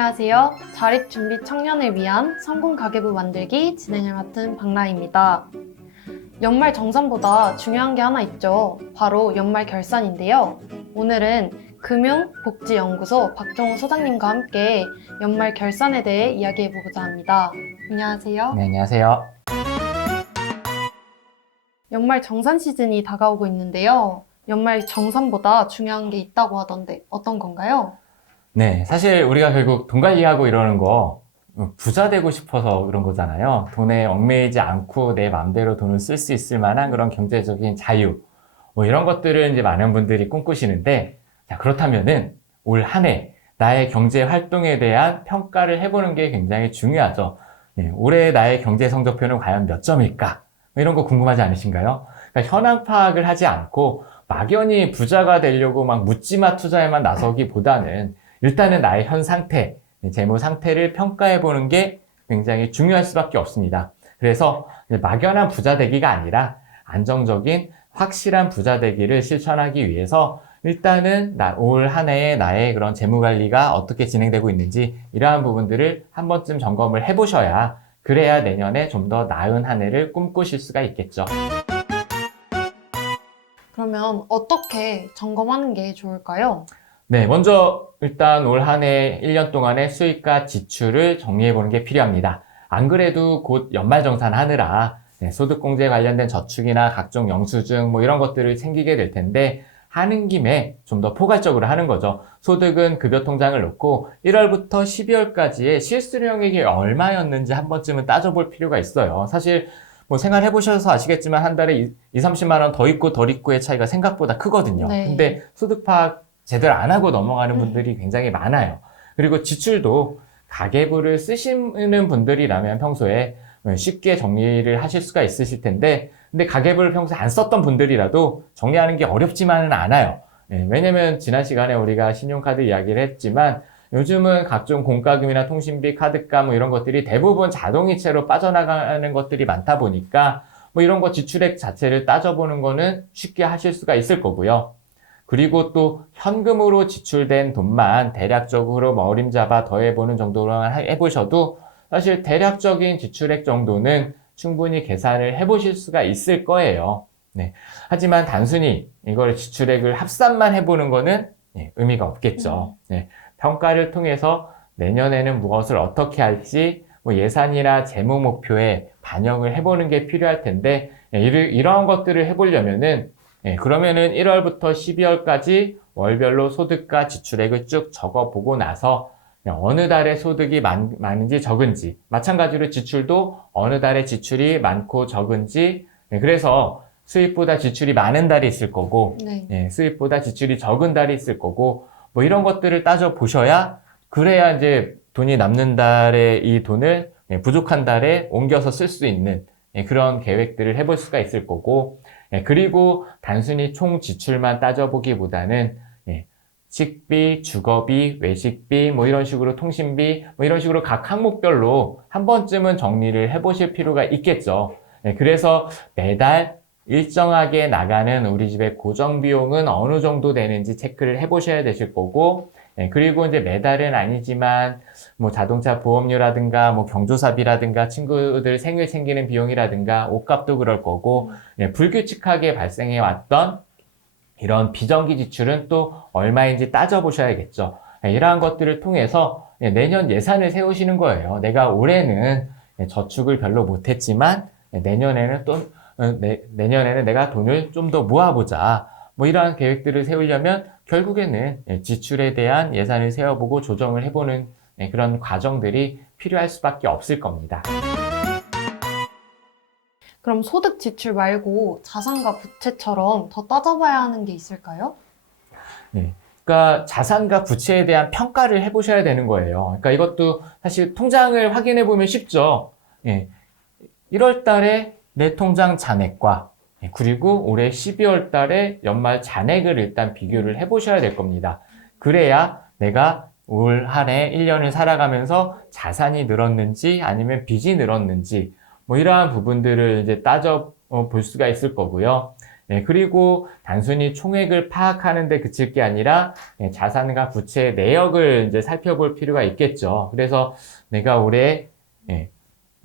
안녕하세요. 자립준비 청년을 위한 성공 가계부 만들기 진행을 맡은 박라입니다. 연말 정산보다 중요한 게 하나 있죠. 바로 연말 결산인데요. 오늘은 금융복지연구소 박종호 소장님과 함께 연말 결산에 대해 이야기해보고자 합니다. 안녕하세요. 네, 안녕하세요. 연말 정산 시즌이 다가오고 있는데요. 연말 정산보다 중요한 게 있다고 하던데 어떤 건가요? 네, 사실 우리가 결국 돈 관리하고 이러는 거 부자 되고 싶어서 그런 거잖아요. 돈에 얽매이지 않고 내 마음대로 돈을 쓸 수 있을 만한 그런 경제적인 자유, 뭐 이런 것들을 이제 많은 분들이 꿈꾸시는데, 자, 그렇다면은 올 한 해 나의 경제 활동에 대한 평가를 해보는 게 굉장히 중요하죠. 네, 올해 나의 경제 성적표는 과연 몇 점일까? 뭐 이런 거 궁금하지 않으신가요? 그러니까 현황 파악을 하지 않고 막연히 부자가 되려고 막 묻지마 투자에만 나서기보다는 일단은 나의 현 상태, 재무 상태를 평가해 보는 게 굉장히 중요할 수밖에 없습니다. 그래서 막연한 부자 되기가 아니라 안정적인 확실한 부자 되기를 실천하기 위해서 일단은 올 한 해의 나의 그런 재무 관리가 어떻게 진행되고 있는지 이러한 부분들을 한 번쯤 점검을 해보셔야 그래야 내년에 좀 더 나은 한 해를 꿈꾸실 수가 있겠죠. 그러면 어떻게 점검하는 게 좋을까요? 네, 먼저 일단 올 한 해 1년 동안의 수익과 지출을 정리해 보는 게 필요합니다. 안 그래도 곧 연말정산하느라 소득공제 관련된 저축이나 각종 영수증 뭐 이런 것들을 챙기게 될 텐데 하는 김에 좀 더 포괄적으로 하는 거죠. 소득은 급여통장을 넣고 1월부터 12월까지의 실수령액이 얼마였는지 한 번쯤은 따져볼 필요가 있어요. 사실 뭐 생활해 보셔서 아시겠지만 한 달에 30만 원 더 있고 덜 있고의 차이가 생각보다 크거든요. 네. 근데 소득 파악 제대로 안 하고 넘어가는 분들이 굉장히 많아요. 그리고 지출도 가계부를 쓰시는 분들이라면 평소에 쉽게 정리를 하실 수가 있으실 텐데, 근데 가계부를 평소에 안 썼던 분들이라도 정리하는 게 어렵지만은 않아요. 왜냐면 지난 시간에 우리가 신용카드 이야기를 했지만 요즘은 각종 공과금이나 통신비, 카드값 뭐 이런 것들이 대부분 자동이체로 빠져나가는 것들이 많다 보니까 뭐 이런 거 지출액 자체를 따져보는 거는 쉽게 하실 수가 있을 거고요. 그리고 또 현금으로 지출된 돈만 대략적으로 어림잡아 더해보는 정도로만 해보셔도 사실 대략적인 지출액 정도는 충분히 계산을 해보실 수가 있을 거예요. 네. 하지만 단순히 이걸 지출액을 합산만 해보는 거는 의미가 없겠죠. 네. 평가를 통해서 내년에는 무엇을 어떻게 할지 뭐 예산이나 재무 목표에 반영을 해보는 게 필요할 텐데 이러한 것들을 해보려면은 그러면은 1월부터 12월까지 월별로 소득과 지출액을 쭉 적어보고 나서 어느 달에 소득이 많은지 적은지, 마찬가지로 지출도 어느 달에 지출이 많고 적은지, 그래서 수입보다 지출이 많은 달이 있을 거고, 수입보다 지출이 적은 달이 있을 거고, 뭐 이런 것들을 따져보셔야 그래야 이제 돈이 남는 달에 이 돈을 부족한 달에 옮겨서 쓸 수 있는 그런 계획들을 해볼 수가 있을 거고, 그리고 단순히 총 지출만 따져보기보다는 식비, 주거비, 외식비, 뭐 이런 식으로 통신비, 뭐 이런 식으로 각 항목별로 한 번쯤은 정리를 해보실 필요가 있겠죠. 그래서 매달 일정하게 나가는 우리 집의 고정 비용은 어느 정도 되는지 체크를 해보셔야 되실 거고, 그리고 이제 매달은 아니지만 뭐 자동차 보험료라든가 뭐 경조사비라든가 친구들 생일 챙기는 비용이라든가 옷값도 그럴 거고, 불규칙하게 발생해 왔던 이런 비정기 지출은 또 얼마인지 따져보셔야겠죠. 이러한 것들을 통해서 내년 예산을 세우시는 거예요. 내가 올해는 저축을 별로 못했지만 내년에는 내년에는 내가 돈을 좀 더 모아보자. 뭐 이러한 계획들을 세우려면 결국에는 지출에 대한 예산을 세워보고 조정을 해보는 그런 과정들이 필요할 수밖에 없을 겁니다. 그럼 소득 지출 말고 자산과 부채처럼 더 따져봐야 하는 게 있을까요? 네. 그러니까 자산과 부채에 대한 평가를 해보셔야 되는 거예요. 그러니까 이것도 사실 통장을 확인해 보면 쉽죠. 1월 달에 내 통장 잔액과 그리고 올해 12월 달에 연말 잔액을 일단 비교를 해보셔야 될 겁니다. 그래야 내가 올 한 해 1년을 살아가면서 자산이 늘었는지 아니면 빚이 늘었는지 뭐 이러한 부분들을 이제 따져 볼 수가 있을 거고요. 그리고 단순히 총액을 파악하는 데 그칠 게 아니라 자산과 부채의 내역을 이제 살펴볼 필요가 있겠죠. 그래서 내가 올해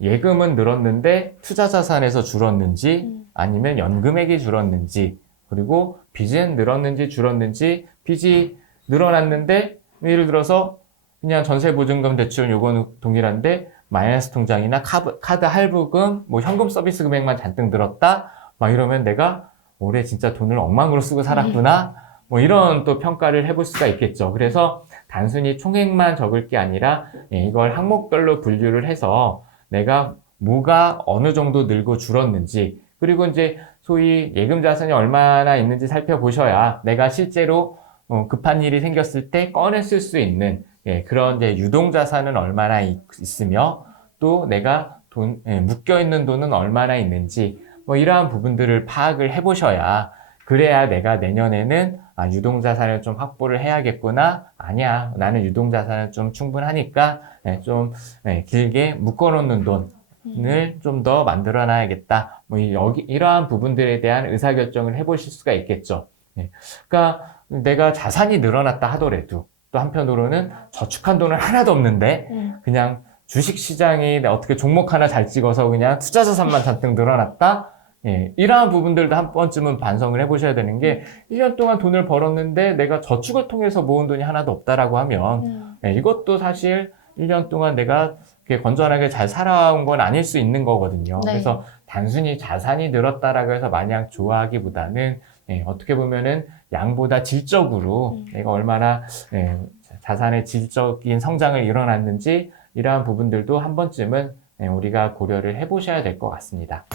예금은 늘었는데 투자 자산에서 줄었는지 아니면 연금액이 줄었는지, 그리고 빚은 늘었는지 줄었는지, 빚이 늘어났는데 예를 들어서 그냥 전세보증금 대출 요거는 동일한데 마이너스 통장이나 카드 할부금, 뭐 현금 서비스 금액만 잔뜩 늘었다 막 이러면 내가 올해 진짜 돈을 엉망으로 쓰고 살았구나 뭐 이런 또 평가를 해볼 수가 있겠죠. 그래서 단순히 총액만 적을 게 아니라 이걸 항목별로 분류를 해서 내가 뭐가 어느 정도 늘고 줄었는지, 그리고 이제 소위 예금 자산이 얼마나 있는지 살펴보셔야 내가 실제로 급한 일이 생겼을 때 꺼내 쓸 수 있는 그런 이제 유동 자산은 얼마나 있으며 또 내가 묶여 있는 돈은 얼마나 있는지 뭐 이러한 부분들을 파악을 해보셔야, 그래야 내가 내년에는 유동 자산을 좀 확보를 해야겠구나, 아니야 나는 유동 자산은 좀 충분하니까 좀 길게 묶어놓는 돈을 좀 더 만들어 놔야겠다, 뭐 이러한 부분들에 대한 의사결정을 해보실 수가 있겠죠. 그러니까 내가 자산이 늘어났다 하더라도 또 한편으로는 저축한 돈은 하나도 없는데 그냥 주식시장이 어떻게 종목 하나 잘 찍어서 그냥 투자 자산만 잔뜩 늘어났다, 이러한 부분들도 한 번쯤은 반성을 해보셔야 되는 게, 1년 동안 돈을 벌었는데 내가 저축을 통해서 모은 돈이 하나도 없다라고 하면 이것도 사실 1년 동안 내가 이렇게 건전하게 잘 살아온 건 아닐 수 있는 거거든요. 네. 그래서 단순히 자산이 늘었다라고 해서 마냥 좋아하기보다는 어떻게 보면은 양보다 질적으로 내가 얼마나 자산의 질적인 성장을 일어났는지, 이러한 부분들도 한 번쯤은 우리가 고려를 해보셔야 될 것 같습니다.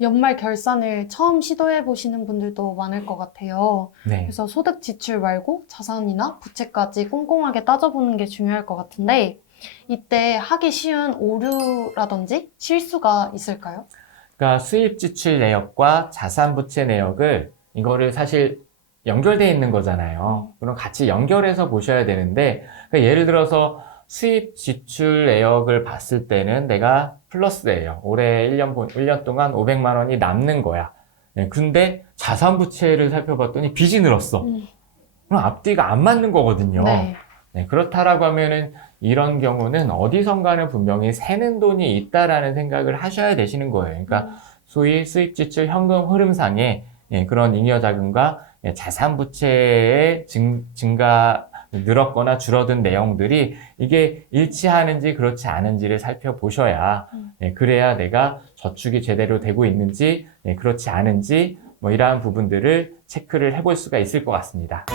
연말 결산을 처음 시도해 보시는 분들도 많을 것 같아요. 네. 그래서 소득 지출 말고 자산이나 부채까지 꼼꼼하게 따져보는 게 중요할 것 같은데, 이때 하기 쉬운 오류라든지 실수가 있을까요? 그러니까 수입 지출 내역과 자산 부채 내역을, 이거를 사실 연결되어 있는 거잖아요. 그럼 같이 연결해서 보셔야 되는데, 그러니까 예를 들어서 수입 지출 내역을 봤을 때는 내가 플러스예요. 올해 1년 동안 500만 원이 남는 거야. 근데 자산 부채를 살펴봤더니 빚이 늘었어. 그럼 앞뒤가 안 맞는 거거든요. 네. 그렇다라고 하면은 이런 경우는 어디선가는 분명히 새는 돈이 있다라는 생각을 하셔야 되시는 거예요. 그러니까 소위 수입 지출 현금 흐름상에 그런 잉여 자금과 자산 부채의 증가, 늘었거나 줄어든 내용들이 이게 일치하는지 그렇지 않은지를 살펴보셔야 그래야 내가 저축이 제대로 되고 있는지 그렇지 않은지 뭐 이러한 부분들을 체크를 해볼 수가 있을 것 같습니다.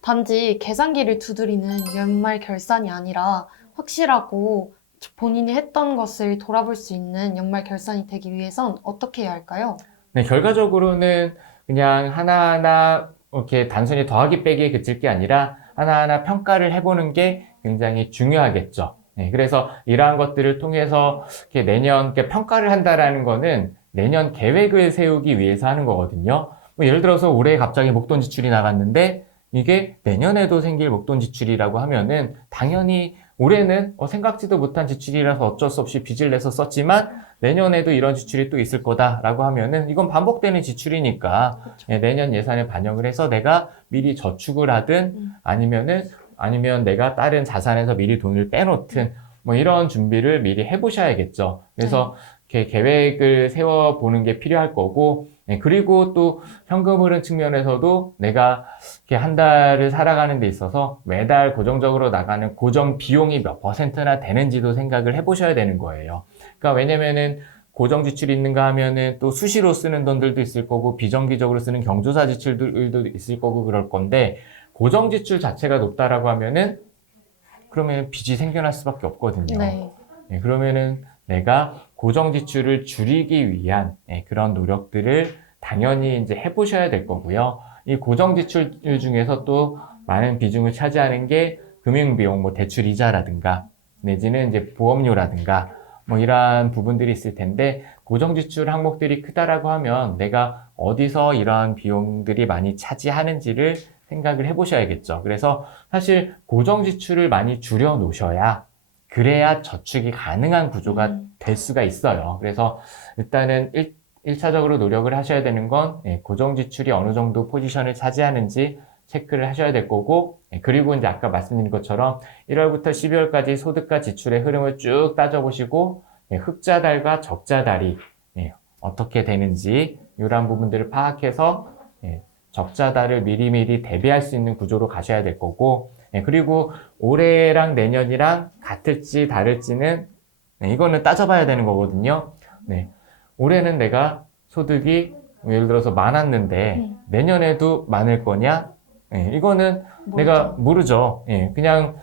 단지 계산기를 두드리는 연말 결산이 아니라 확실하고 본인이 했던 것을 돌아볼 수 있는 연말 결산이 되기 위해선 어떻게 해야 할까요? 네, 결과적으로는 그냥 하나하나 이렇게 단순히 더하기 빼기에 그칠 게 아니라 하나하나 평가를 해보는 게 굉장히 중요하겠죠. 그래서 이러한 것들을 통해서 이렇게 내년 이렇게 평가를 한다라는 거는 내년 계획을 세우기 위해서 하는 거거든요. 뭐 예를 들어서 올해 갑자기 목돈 지출이 나갔는데 이게 내년에도 생길 목돈 지출이라고 하면은 당연히 올해는 생각지도 못한 지출이라서 어쩔 수 없이 빚을 내서 썼지만 내년에도 이런 지출이 또 있을 거다라고 하면은 이건 반복되는 지출이니까 그렇죠. 내년 예산에 반영을 해서 내가 미리 저축을 하든 아니면 내가 다른 자산에서 미리 돈을 빼놓든 뭐 이런 준비를 미리 해보셔야겠죠. 그래서 이렇게 계획을 세워보는 게 필요할 거고, 그리고 또 현금 흐름 측면에서도 내가 이렇게 한 달을 살아가는 데 있어서 매달 고정적으로 나가는 고정 비용이 몇 %나 되는지도 생각을 해보셔야 되는 거예요. 그러니까 왜냐면은 고정 지출이 있는가 하면은 또 수시로 쓰는 돈들도 있을 거고 비정기적으로 쓰는 경조사 지출들도 있을 거고 그럴 건데, 고정 지출 자체가 높다라고 하면은 그러면 빚이 생겨날 수밖에 없거든요. 그러면은 내가 고정 지출을 줄이기 위한 그런 노력들을 당연히 이제 해보셔야 될 거고요. 이 고정 지출 중에서 또 많은 비중을 차지하는 게 금융비용, 뭐 대출 이자라든가 내지는 이제 보험료라든가 뭐 이러한 부분들이 있을 텐데, 고정 지출 항목들이 크다라고 하면 내가 어디서 이러한 비용들이 많이 차지하는지를 생각을 해보셔야겠죠. 그래서 사실 고정 지출을 많이 줄여 놓으셔야 그래야 저축이 가능한 구조가 음. 될 수가 있어요. 그래서 일단은 1차적으로 노력을 하셔야 되는 건 고정 지출이 어느 정도 포지션을 차지하는지 체크를 하셔야 될 거고, 그리고 이제 아까 말씀드린 것처럼 1월부터 12월까지 소득과 지출의 흐름을 쭉 따져보시고 흑자 달과 적자 달이 어떻게 되는지 이러한 부분들을 파악해서 적자 달을 미리미리 대비할 수 있는 구조로 가셔야 될 거고, 그리고 올해랑 내년이랑 같을지 다를지는 이거는 따져봐야 되는 거거든요. 올해는 내가 소득이 예를 들어서 많았는데 내년에도 많을 거냐? 이거는 내가 모르죠. 그냥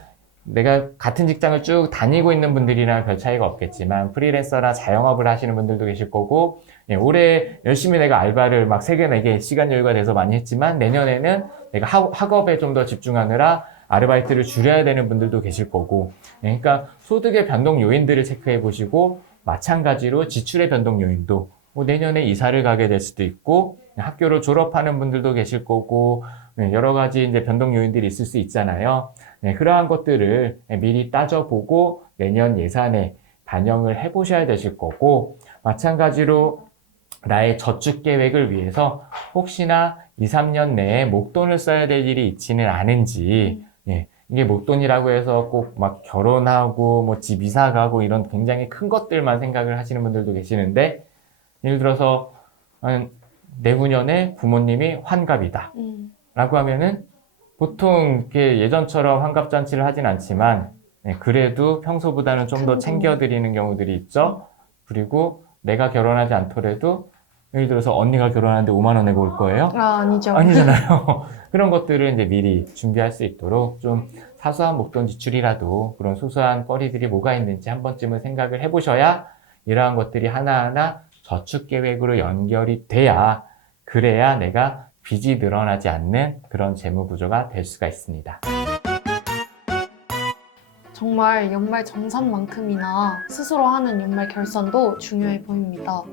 내가 같은 직장을 쭉 다니고 있는 분들이랑 별 차이가 없겠지만 프리랜서나 자영업을 하시는 분들도 계실 거고, 올해 열심히 내가 알바를 막 3개, 4개 시간 여유가 돼서 많이 했지만 내년에는 내가 학업에 좀 더 집중하느라 아르바이트를 줄여야 되는 분들도 계실 거고, 그러니까 소득의 변동 요인들을 체크해 보시고 마찬가지로 지출의 변동 요인도 내년에 이사를 가게 될 수도 있고 학교를 졸업하는 분들도 계실 거고 여러 가지 이제 변동 요인들이 있을 수 있잖아요. 그러한 것들을 미리 따져보고 내년 예산에 반영을 해 보셔야 되실 거고, 마찬가지로 나의 저축 계획을 위해서 혹시나 2, 3년 내에 목돈을 써야 될 일이 있지는 않은지, 이게 목돈이라고 해서 꼭 막 결혼하고 뭐 집 이사 가고 이런 굉장히 큰 것들만 생각을 하시는 분들도 계시는데, 예를 들어서 내후년에 부모님이 환갑이다 라고 하면은 보통 이렇게 예전처럼 환갑잔치를 하진 않지만 그래도 평소보다는 좀 더 챙겨드리는 경우들이 있죠. 그리고 내가 결혼하지 않더라도 예를 들어서 언니가 결혼하는데 5만 원 내고 올 거예요? 아니죠. 아니잖아요. 그런 것들을 이제 미리 준비할 수 있도록 좀 사소한 목돈 지출이라도 그런 소소한 거리들이 뭐가 있는지 한 번쯤은 생각을 해보셔야 이러한 것들이 하나하나 저축 계획으로 연결이 돼야, 그래야 내가 빚이 늘어나지 않는 그런 재무 구조가 될 수가 있습니다. 정말 연말 정산만큼이나 스스로 하는 연말 결산도 중요해 보입니다.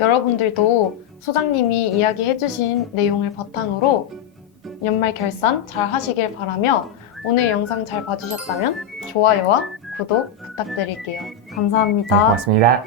여러분들도 소장님이 이야기해주신 내용을 바탕으로 연말 결산 잘 하시길 바라며 오늘 영상 잘 봐주셨다면 좋아요와 구독 부탁드릴게요. 감사합니다. 고맙습니다.